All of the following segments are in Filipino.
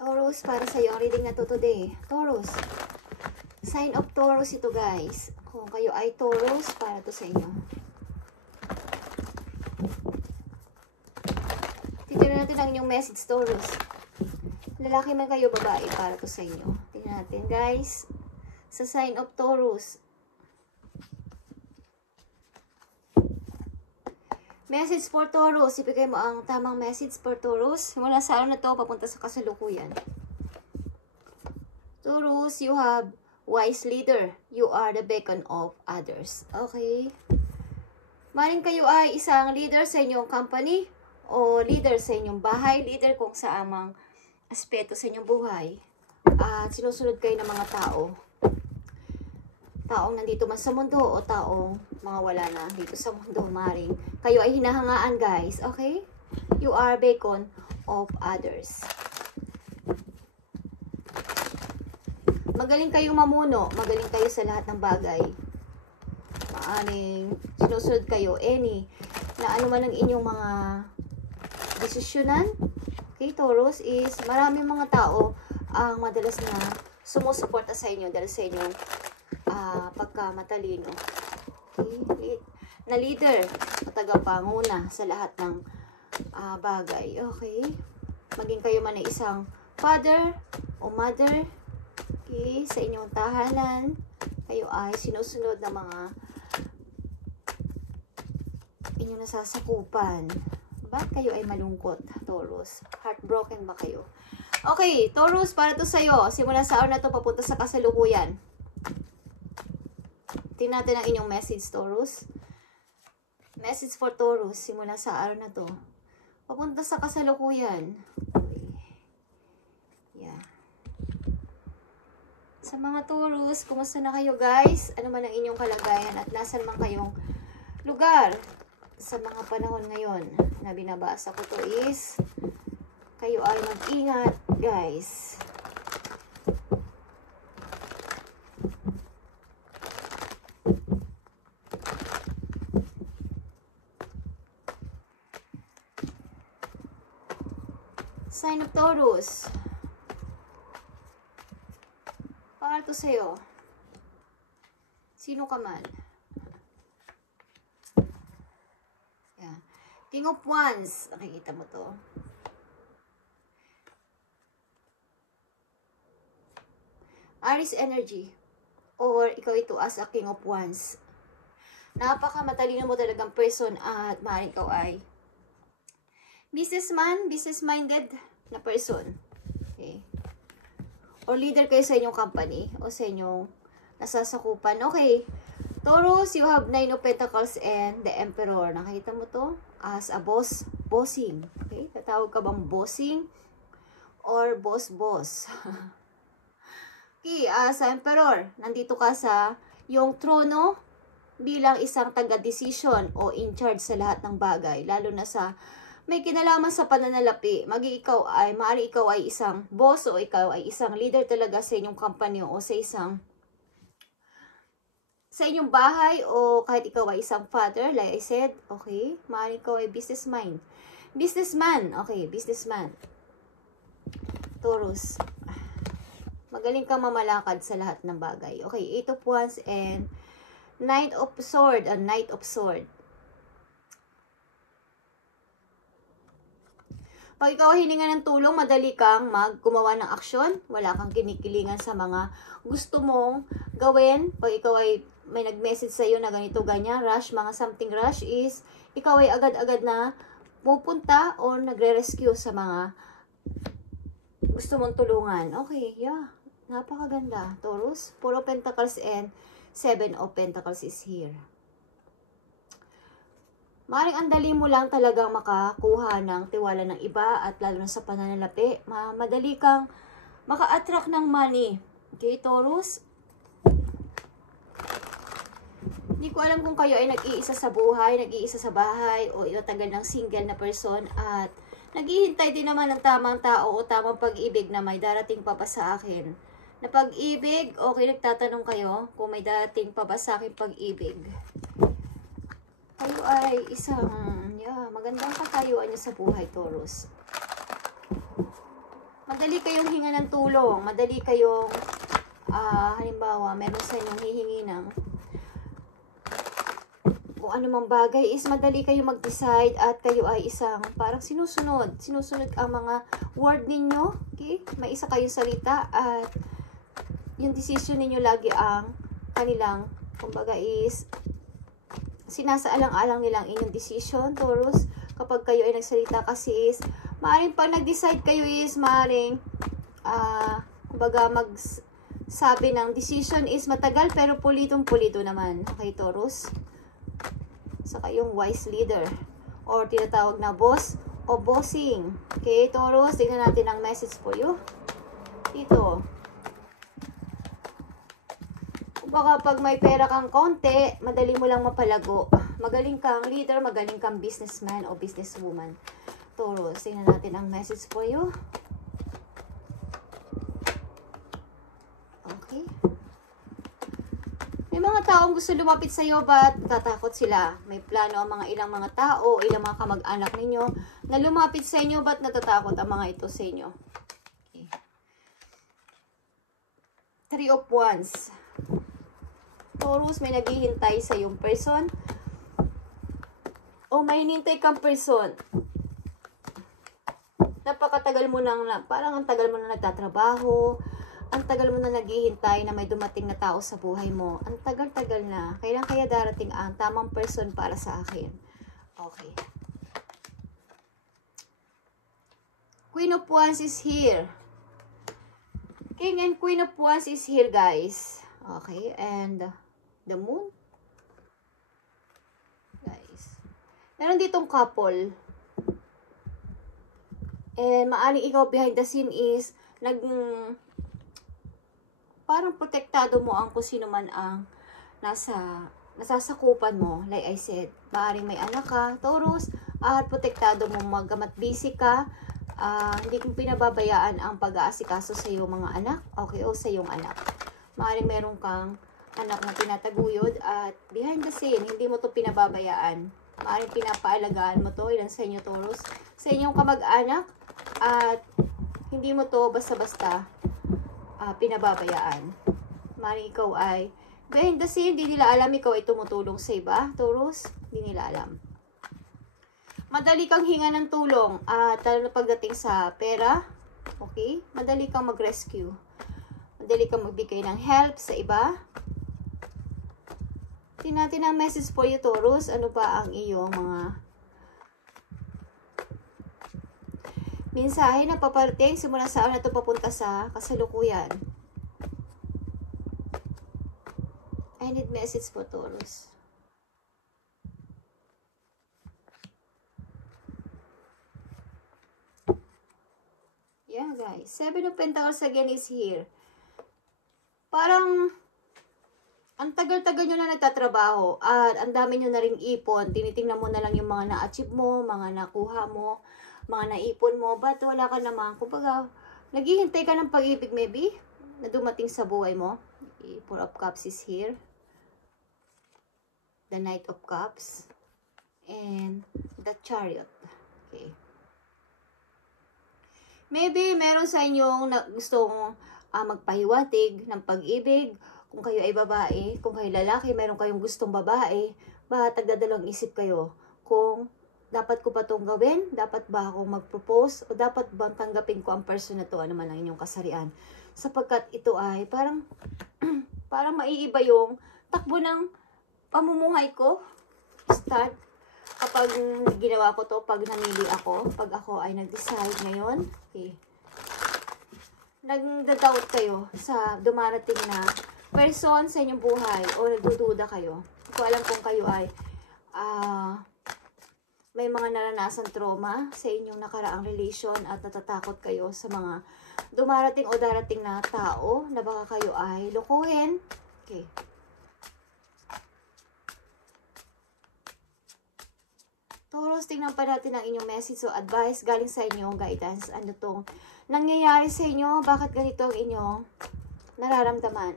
Taurus, para sa iyo ang reading na to today. Taurus. Sign of Taurus ito, guys. Kung kayo ay Taurus, para to sa inyo. Tignan natin ang inyong message, Taurus. Lalaki man kayo, babae, para to sa inyo. Tignan natin, guys. Sa sign of Taurus. Message for Taurus. Ibigay mo ang tamang message for Taurus. Mula sa araw na to, papunta sa kasalukuyan. Taurus, you have wise leader. You are the beacon of others. Okay? Maring kayo ay isang leader sa inyong company o leader sa inyong bahay, leader kung sa amang aspeto sa inyong buhay. At sinusunod kayo ng mga tao. Taong nandito man sa mundo o taong mga wala na dito sa mundo, maring kayo ay hinahangaan, guys. Okay? You are beacon of others. Magaling kayong mamuno. Magaling kayo sa lahat ng bagay. Maaring sinusunod kayo any na ano man ang inyong mga desisyonan. Okay, Taurus, is maraming mga tao ang madalas na sumusuporta sa inyo dahil sa inyong pagkamatalino. Okay? Na leader o tagapanguna sa lahat ng bagay. Okay? Maging kayo man ay isang father o mother, okay, sa inyong tahanan, kayo ay sinusunod ng mga inyong nasasakupan. Bakit kayo ay malungkot, Taurus? Heartbroken ba kayo? Okay, Taurus, para to sa'yo. Simula sa araw na to, papunta sa kasalukuyan. Tingnan natin ang inyong message, Taurus. Message for Taurus, simula sa araw na to. Papunta sa kasalukuyan. Okay. Yeah. Sa mga Taurus, kumusta na kayo, guys? Ano man ang inyong kalagayan at nasan man kayong lugar sa mga panahon ngayon na binabasa ko to is kayo ay mag-ingat, guys. Sign of Taurus. Para to sa'yo. Sino ka man. Yan. King of Wands. Nakikita mo to. Aries energy. Or ikaw ito as a King of Wands. Napaka-matalino mo talagang person at maaaring ikaw ay businessman, business-minded na person. Okay. Or leader kayo sa inyong company o sa inyong nasasakupan. Okay. Taurus, you have 9 of Pentacles and the Emperor. Nakita mo to? As a boss, bossing. Okay. Tatawag ka bang bossing or boss-boss? Okay. Sa Emperor, nandito ka sa yung trono bilang isang taga-decision o in charge sa lahat ng bagay. Lalo na sa may kinalaman sa pananalapi, maaari ikaw ay isang boss o ikaw ay isang leader talaga sa inyong company o sa inyong bahay o kahit ikaw ay isang father, like I said, okay, maaari ikaw ay businessman, okay, businessman. Taurus, magaling kang mamalakad sa lahat ng bagay. Okay, 8 of Wands and Knight of Sword and Knight of Sword. Pag ikaw hininga ng tulong, madali kang gumawa ng aksyon. Wala kang kinikilingan sa mga gusto mong gawin. Pag ikaw ay may nag-message sa'yo na ganito, ganyan, rush, mga something rush is, ikaw ay agad-agad na pupunta o nagre-rescue sa mga gusto mong tulungan. Okay, yeah. Napakaganda. Taurus, 4 of Pentacles and 7 of Pentacles is here. Maring ang dali mo lang talagang makakuha ng tiwala ng iba at lalo na sa pananalapi. Madali kang maka-attract ng money. Okay, Taurus? Hindi ko alam kung kayo ay nag-iisa sa buhay, nag-iisa sa bahay, o itatagal ng single na person at naghihintay din naman ng tamang tao o tamang pag-ibig na may darating pa ba sa akin. Na pag-ibig, okay, nagtatanong kayo kung may darating pa ba sa akin pag-ibig. Kayo ay isang magandang katayuan niyo sa buhay, Taurus. Madali kayong hinga ng tulong. Madali kayong, halimbawa, meron sa inyong hihingi ng kung ano mang bagay is madali kayo mag-decide at kayo ay isang parang sinusunod ang mga word ninyo, okay? May isa kayong salita at yung decision ninyo lagi ang kanilang, kumbaga is sinasaalang-alang nilang inyong decision, Taurus, kapag kayo ay nagsalita kasi is maaaring pag nag-decide kayo is maaaring kumbaga magsabi ng decision is matagal pero pulitong-pulito naman, okay, Taurus? Saka yung wise leader or tinatawag na boss o bossing. Okay, Taurus, tingnan natin ang message for you. Dito. Baka pag may pera kang konti, madali mo lang mapalago. Magaling kang leader, magaling kang businessman o businesswoman. Taurus, tingnan natin ang message for you. Okay. May mga taong gusto lumapit sa iyo but natatakot sila. May plano ang ilang mga tao, ilang mga kamag-anak ninyo na lumapit sa inyo but natatakot ang mga ito sa inyo. Okay. Three of Wands. Taurus, may naghihintay sa iyong person o may hinintay kang person. Napakatagal mo nang, parang ang tagal mo na nagtatrabaho, ang tagal mo na naghihintay na may dumating na tao sa buhay mo. Ang tagal-tagal na. Kailan kaya darating ang tamang person para sa akin? Okay. Queen of Wands is here. King and Queen of Wands is here, guys. Okay. And the Moon. Guys. Meron ditong couple. And maaaring ikaw behind the scene is parang protektado mo ang kung sino man ang nasasakupan mo. Like I said, maaaring may anak ka, Taurus, at protektado mo magamat busy ka, hindi kong pinababayaan ang pag-aasikaso sa iyong mga anak, okay, o sa iyong anak. Maaaring meron kang anak na tinataguyod at behind the scene, hindi mo to pinababayaan. Maaaring pinapaalagaan mo to, ilan sa inyo, Taurus, sa inyong kamag-anak, at hindi mo to basta-basta pinababayaan. Maaaring ikaw ay behind the scene, hindi nila alam ikaw ay tumutulong sa iba, Taurus, hindi nila alam. Madali kang hinga ng tulong at lalo na pagdating sa pera, okay? Madali kang mag-rescue. Madali kang magbigay ng help sa iba. Tingnan natin ang message for you, Taurus. Ano ba ang iyong mga mensahe na paparating simula sa na ito papunta sa kasalukuyan? I need message for Taurus. Yeah, guys. Seven of Pentacles again is here. Parang ang tagal-tagal nyo na nagtatrabaho at ang dami nyo na ring ipon. Tinitingnan mo na lang yung mga na-achieve mo, mga nakuha mo, mga naipon mo, but wala ka naman. Kumbaga, naghihintay ka ng pag-ibig maybe na dumating sa buhay mo. Four of Cups is here. The Knight of Cups. And the Chariot. Okay. Maybe meron sa inyong gustong magpahiwatig ng pag-ibig. Kung kayo ay babae, kung kayo lalaki, meron kayong gustong babae, ba tagdadalawang isip kayo kung dapat ko pa itong gawin, dapat ba ako mag-propose, o dapat ba tanggapin ko ang person na to, ano man lang inyong kasarian. Sapagkat ito ay parang, parang maiiba yung takbo ng pamumuhay ko. Start, kapag ginawa ko to, pag namili ako, pag ako ay nag-decide ngayon, okay, nagda-doubt kayo sa dumarating na person sa inyong buhay o nagdududa kayo. Hindi ko alam kung kayo ay may mga naranasan trauma sa inyong nakaraang relation at natatakot kayo sa mga dumarating o darating na tao na baka kayo ay lukuhin. Okay. Taurus, tingnan pa natin ang inyong message o advice galing sa inyong guidance. Ano tong nangyayari sa inyo? Bakit ganito ang inyong nararamdaman?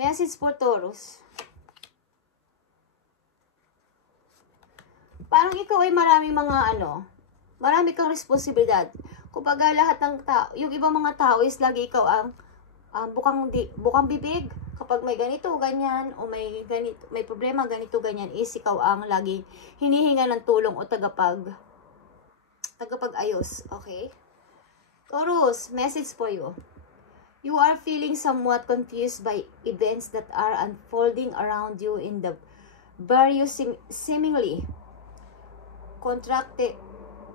Message for Taurus. Parang ikaw ay maraming mga Marami kang responsibilidad. Kumbaga lahat ng tao, yung ibang mga tao is lagi ikaw ang bukang bibig. Kapag may ganito, ganyan, o may ganito, may problema, ganito, ganyan, is ikaw ang lagi hinihinga ng tulong o tagapag-ayos. Okay? Taurus, message for you. You are feeling somewhat confused by events that are unfolding around you in the various seemingly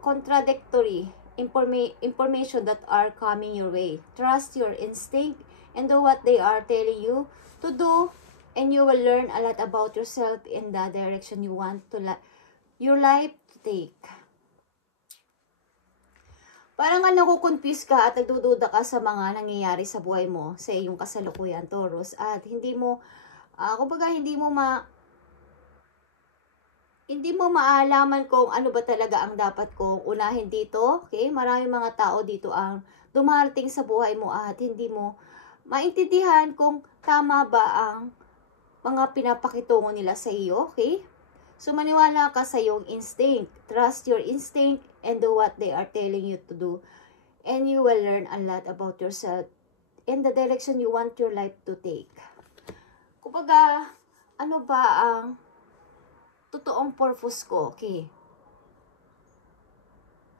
contradictory information that are coming your way. Trust your instinct and do what they are telling you to do, and you will learn a lot about yourself in the direction you want your life to take. Parang nga nakukonfuse ka at nagdududa ka sa mga nangyayari sa buhay mo, sa iyong kasalukuyan, Taurus, at hindi mo maalaman kung ano ba talaga ang dapat kong unahin dito. Okay? Maraming mga tao dito ang dumarating sa buhay mo at hindi mo maintindihan kung tama ba ang mga pinapakitungo nila sa iyo. Okay? So, maniwala ka sa iyong instinct. Trust your instinct and do what they are telling you to do. And you will learn a lot about yourself and the direction you want your life to take. Kumbaga, ano ba ang totoong purpose ko? Okay.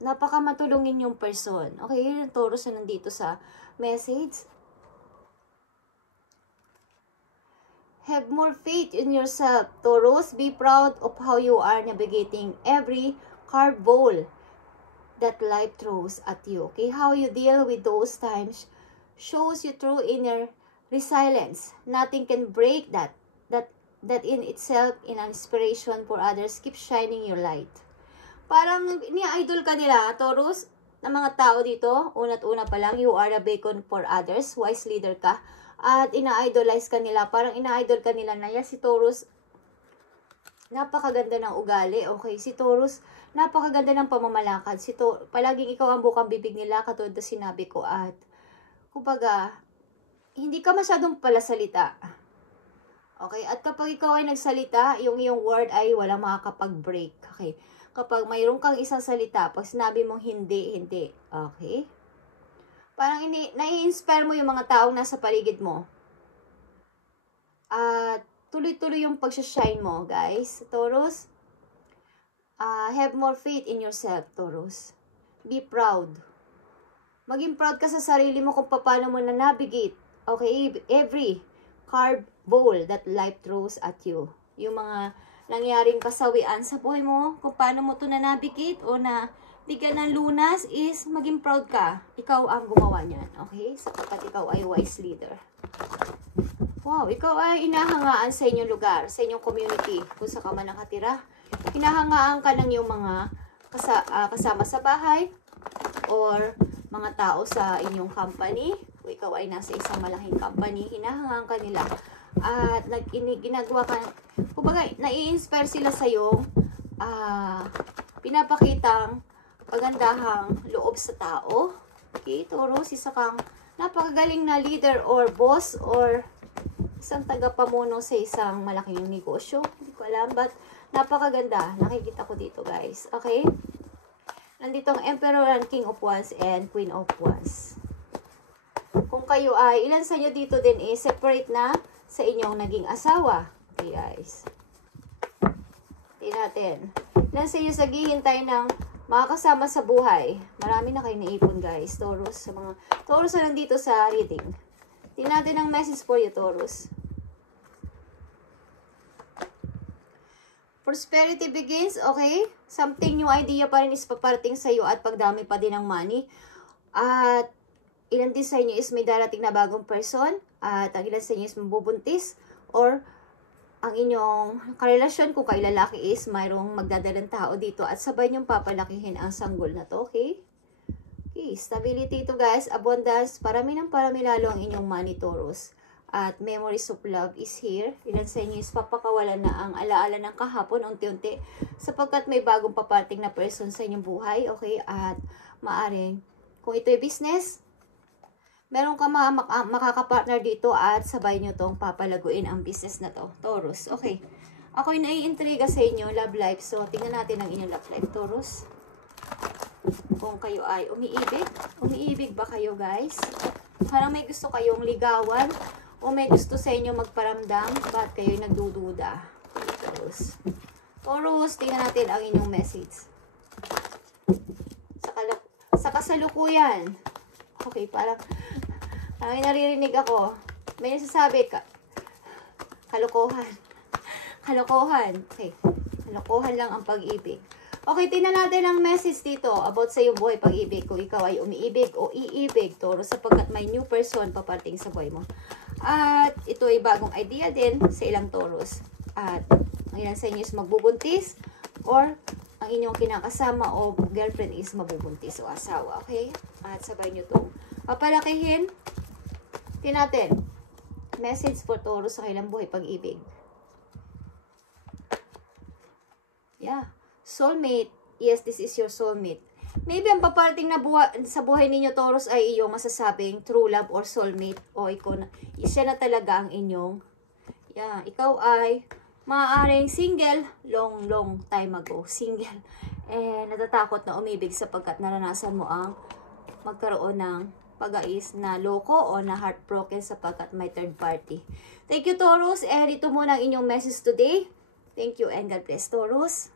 Napaka matulungin yung person. Okay, yung Taurus na nandito sa message. Have more faith in yourself, Taurus. Be proud of how you are navigating every curveball that life throws at you. Okay, how you deal with those times shows you true inner resilience. Nothing can break that in itself in an inspiration for others. Keep shining your light. Parang ni-idol ka nila, Taurus, ng mga tao dito. Una't-una pa lang, you are a beacon for others. Wise leader ka. At ina-idolize ka nila. Parang ina-idol ka nila na si Taurus, napakaganda ng ugali. Okay, si Taurus, napakaganda ng pamamalakad. Palaging ikaw ang bukang bibig nila, katulad na sinabi ko. At, kumbaga, hindi ka masyadong palasalita. Okay, at kapag ikaw ay nagsalita, yung iyong word ay walang makakapag-break. Okay, kapag mayroon kang isang salita, pag sinabi mong hindi. Okay? Parang nai-inspire mo yung mga taong nasa paligid mo. At tuloy-tuloy yung pag-shine mo, guys. Taurus, have more faith in yourself, Taurus. Be proud. Maging proud ka sa sarili mo kung paano mo na-navigate. Okay? Every curveball that life throws at you. Yung mga nangyaring kasawian sa buhay mo, kung paano mo ito na-navigate o na bigyan ng lunas, is maging proud ka. Ikaw ang gumawa niyan. Okay? Sapagkat ikaw ay wise leader. Wow, ikaw ay inahangaan sa inyong lugar, sa inyong community, kung saan ka man nakatira. Hinahangaan ka ng iyong mga kasama sa bahay or mga tao sa inyong company. Kung ikaw ay nasa isang malaking company, hinahangaan ka nila. At ginagawa ka, kumbaga, nai-inspire sila sa iyong pinapakitang pagandahang loob sa tao. Okay, Taurus, isa kang napakagaling na leader or boss or isang tagapamuno sa isang malaking negosyo. Hindi ko alam, but napakaganda. Nakikita ko dito, guys. Okay? Nandito ang Emperor and King of Wands and Queen of Wands. Kung kayo ay, ilan sa inyo dito din is separate na sa inyong naging asawa. Okay, guys. Tingnan natin. Ilan sa inyo naghihintay ng makakasama sa buhay. Marami na kayo naipon, guys. Taurus, sa mga Taurus na nandito sa reading. Tingnan natin ang message for you, Taurus. Prosperity begins, okay? Something new idea pa rin is paparating sa iyo at pagdami pa din ng money. At ilan din sa inyo is may darating na bagong person. At ang ilan sa inyo is mabubuntis. Or ang inyong karelasyon, kung kayo lalaki, is mayroong magdadalang tao dito at sabay niyong papalakihin ang sanggol na to, okay? Okay, stability ito, guys, abundance, parami lalo ang inyong money, Taurus. At memories of love is here. Ilan sa inyo is papakawalan na ang alaala ng kahapon unti-unti sapagkat may bagong paparting na person sa inyong buhay, okay? At maaring, kung ito ay business, meron ka makakapartner dito at sabay nyo tong papalaguin ang business na to, Taurus. Okay. Ako'y naiintriga sa inyo, love life. So, tingnan natin ang inyong love life, Taurus. kung kayo ay umiibig. Umiibig ba kayo, guys? Parang may gusto kayong ligawan o may gusto sa inyo magparamdam, ba't kayo nagdududa? Taurus, tingnan natin ang inyong message. Sa kasalukuyan. Okay, parang may naririnig ako. May nasasabi ka. Kalokohan. Kalokohan. Okay. Kalokohan lang ang pag-ibig. Okay, tingnan natin ang message dito about sa iyong buhay pag-ibig. Kung ikaw ay umiibig o iibig, Taurus, sapagkat may new person paparating sa buhay mo. At ito ay bagong idea din sa ilang Taurus. At ang ilan sa inyo is magbubuntis or ang inyong kinakasama o girlfriend is mabubuntis o asawa. Okay? At sabay nyo itong papalakihin. Tingnan natin. Message for Taurus sa kailang buhay pag-ibig. Yeah. Soulmate. Yes, this is your soulmate. Maybe ang paparating na sa buhay ninyo, Taurus, ay iyong masasabing true love or soulmate. O siya na talaga ang inyong, ikaw ay maaaring single long time ago. Single. Natatakot na umibig sapagkat naranasan mo ang magkaroon ng pag-ais na loko o na heartbroken sapagkat may third party. Thank you, Taurus. Ito muna ang inyong message today. Thank you and God bless, Taurus.